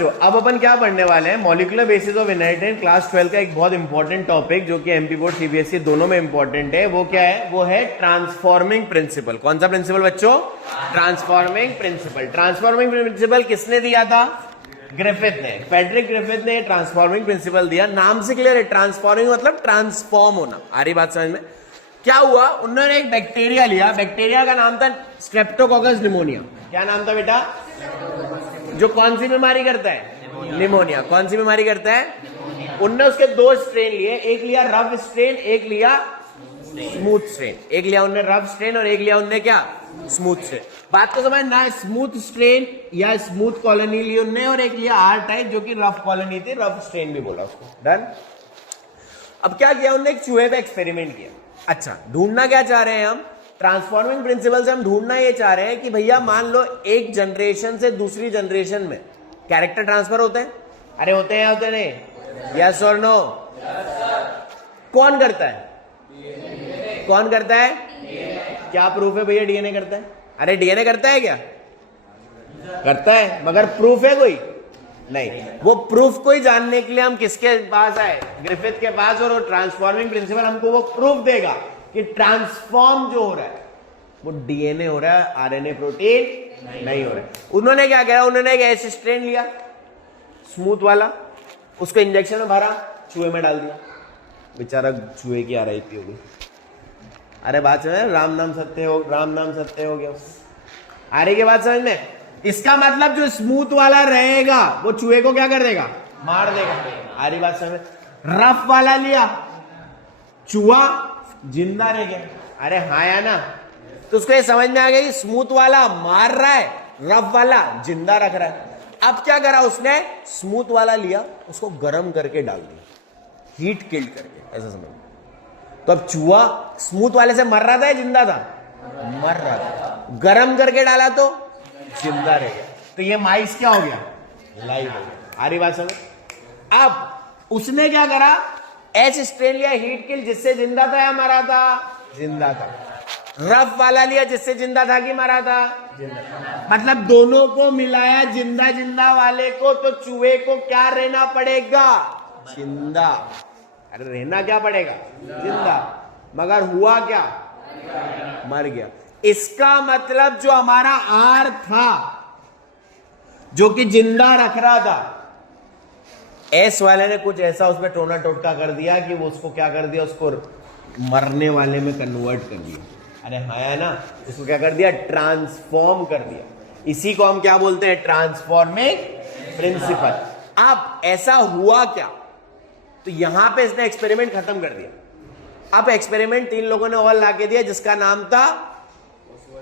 बच्चों, अब अपन क्या पढ़ने वाले हैं, molecular basis of inheritance, class 12 का एक बहुत इंपॉर्टेंट टॉपिक जो कि एमपी बोर्ड सीबीएसई दोनों में इंपॉर्टेंट है। वो क्या है? वो है ट्रांसफॉर्मिंग प्रिंसिपल। कौन सा प्रिंसिपल बच्चों? Transforming principle. ट्रांसफॉर्मिंग प्रिंसिपल किसने दिया था? ग्रिफिथ ने, फ्रेडरिक ग्रिफिथ ने ट्रांसफॉर्मिंग प्रिंसिपल दिया। नाम से क्लियर है, ट्रांसफॉर्मिंग मतलब ट्रांसफॉर्म होना। आ रही बात समझ में? क्या हुआ, उन्होंने एक बैक्टीरिया लिया, बैक्टीरिया का नाम था स्ट्रेप्टोकोकस निमोनिया। क्या नाम था बेटा? जो कौन सी बीमारी करता है? निमोनिया। कौन सी बीमारी करता है? उनने उसके दो स्ट्रेन लिए, एक लिया रफ स्ट्रेन, एक लिया स्मूथ स्ट्रेन। एक लिया उनने रफ स्ट्रेन और एक लिया उनने क्या? Smooth strain. बात को समझ ना, स्मूथ स्ट्रेन या स्मूथ कॉलोनी ली उनने और एक लिया आर टाइप जो कि रफ कॉलोनी थी, रफ स्ट्रेन भी बोला उसको। डन। अब क्या किया उनने? एक चूहे पे एक्सपेरिमेंट किया। अच्छा, ढूंढना क्या चाह रहे हैं हम? ट्रांसफॉर्मिंग प्रिंसिपल से हम ढूंढना ये चाह रहे हैं कि भैया मान लो एक जनरेशन से दूसरी जनरेशन में कैरेक्टर ट्रांसफर होते हैं। अरे होते हैं, होते नहीं? यस और नो? कौन करता है? कौन करता है? क्या प्रूफ है भैया डीएनए करता है? अरे डीएनए करता है क्या? करता है, मगर प्रूफ है कोई? नहीं। वो प्रूफ को ही जानने के लिए हम किसके पास आए? ग्रिफिथ के पास। और वो ट्रांसफॉर्मिंग प्रिंसिपल हमको वो प्रूफ देगा कि ट्रांसफॉर्म जो हो रहा है वो डीएनए हो रहा है, आरएनए प्रोटीन नहीं हो रहा है। उन्होंने क्या किया? उन्होंने एक ऐसे स्ट्रेन लिया स्मूथ वाला, उसको इंजेक्शन में भरा, चूहे में डाल दिया। बेचारा चूहे की आरआईपी थी होगी। अरे बात समझ, राम नाम सत्य हो, राम नाम सत्य हो गया। आ रही की बात समझ में? इसका मतलब जो स्मूथ वाला रहेगा वो चूहे को क्या कर देगा? मार देगा। आ रही बात समझ में? रफ वाला लिया, चूहा जिंदा रह गया। अरे हाँ या ना? तो उसको ये समझ में आ गया कि स्मूथ वाला मार रहा है, रफ वाला जिंदा रख रहा है। अब क्या करा उसने? स्मूथ वाला लिया, उसको गर्म करके डाल दिया, हीट किल्ड करके, ऐसा समझ। तो अब चूहा स्मूथ वाले से मर रहा था या जिंदा था? मर रहा था। गर्म करके डाला तो जिंदा रह गया। तो ये माइस क्या हो गया? लाइव हो गया। आ रही बात समझ? अब उसने क्या करा? एच स्ट्रेन लिया, हीट किल, जिससे जिंदा था या मरा था? जिंदा था। रफ वाला लिया, जिससे जिंदा था कि मरा था? जिंदा। मतलब दोनों को मिलाया, जिंदा जिंदा वाले को। तो चूहे को क्या रहना पड़ेगा? जिंदा। अरे रहना क्या पड़ेगा? जिंदा। मगर हुआ क्या? मर गया। इसका मतलब जो हमारा आर था जो कि जिंदा रख रहा था, एस वाले ने कुछ ऐसा उसमें टोना टोटका कर दिया कि वो उसको क्या कर दिया? उसको मरने वाले में कन्वर्ट कर दिया। अरे हाँ है ना? उसको क्या कर दिया? ट्रांसफॉर्म कर दिया। इसी को हम क्या बोलते हैं? Transforming principle. अब ऐसा हुआ क्या? तो यहां पे इसने एक्सपेरिमेंट खत्म कर दिया। अब एक्सपेरिमेंट 3 लोगों ने और लाके दिया, जिसका नाम था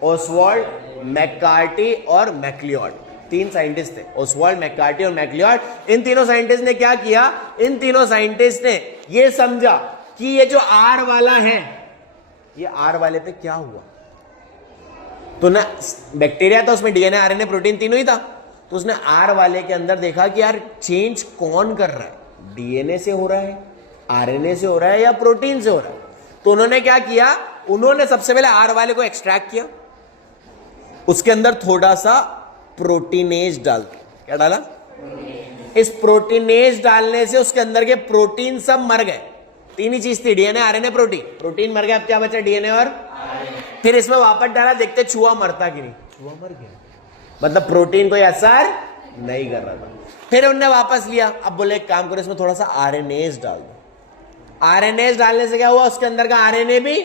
ओसवाल्ड, मैककार्टी और मैक्लियोड। 3 साइंटिस्ट थे, ओसवाल्ड, मैककार्टी और मैक्लियोड। इन तीनों साइंटिस्ट ने क्या किया? इन तीनों साइंटिस्ट ने यह समझा कि ये जो आर वाला है, ये आर वाले पे क्या हुआ। तो ना बैक्टीरिया था, उसमें डीएनए, आरएनए, प्रोटीन तीनों ही था। तो उसने आर वाले के अंदर देखा कि यार चेंज कौन कर रहा है? डीएनए से हो रहा है, आरएनए से हो रहा है या प्रोटीन से हो रहा है? तो उन्होंने क्या किया? उन्होंने सबसे पहले आर वाले को एक्सट्रैक्ट किया, उसके अंदर थोड़ा सा प्रोटीनेज डाल दिया। क्या डाला? इस प्रोटीनेज डालने से उसके अंदर के प्रोटीन सब मर गए। 3 ही चीज थी, डीएनए, आरएनए, प्रोटीन। प्रोटीन मर गया, अब क्या बचा? डीएनए और फिर इसमें वापस डाला, देखते चूहा मरता कि नहीं। चूहा मर गया, मतलब प्रोटीन कोई असर नहीं कर रहा था। फिर उनने वापस लिया, अब बोले एक काम करो, इसमें थोड़ा सा आरएनएज डाल दो। आरएनएज डालने से क्या हुआ? उसके अंदर का आरएनए भी,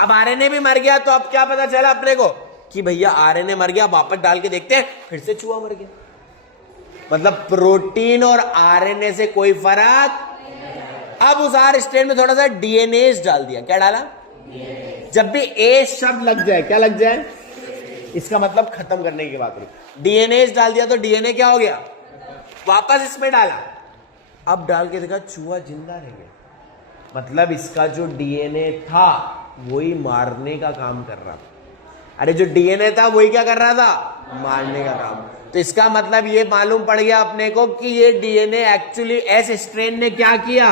अब आरएनए भी मर गया। तो अब क्या पता चला अपने को कि भैया आरएनए मर गया, वापस डाल के देखते हैं, फिर से चूहा मर गया। मतलब प्रोटीन और आरएनए से कोई फर्क। अब उस आर स्ट्रेन में थोड़ा सा डीएनएज डाल दिया। क्या डाला? जब भी ए शब्द लग जाए, क्या लग जाए? इसका मतलब खत्म करने की बात रही। डीएनएज डाल दिया तो डीएनए क्या हो गया? वापस इसमें डाला, अब डाल के देखा चूहा जिंदा रह गया। मतलब इसका जो डीएनए था वही मारने का काम कर रहा था। अरे जो डीएनए था वही क्या कर रहा था? मारने का काम। तो इसका मतलब ये मालूम पड़ गया अपने को कि ये डीएनए एक्चुअली एस स्ट्रेन ने क्या किया?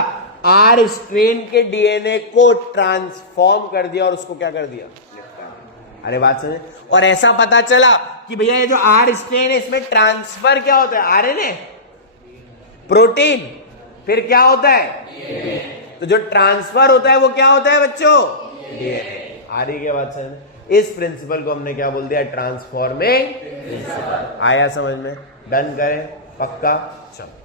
आर स्ट्रेन के डीएनए को ट्रांसफॉर्म कर दिया और उसको क्या कर दिया? अरे बात समझे। और ऐसा पता चला कि भैया ये जो आर स्ट्रेन है इसमें ट्रांसफर क्या होता है, आरएनए, प्रोटीन, फिर क्या होता है, तो जो ट्रांसफर होता है वो क्या होता है बच्चों, डीएनए। आ रही क्या बात समझ में। इस प्रिंसिपल को हमने क्या बोल दिया, ट्रांसफॉर्मिंग प्रिंसिपल। आया समझ में, डन करें, पक्का। चलो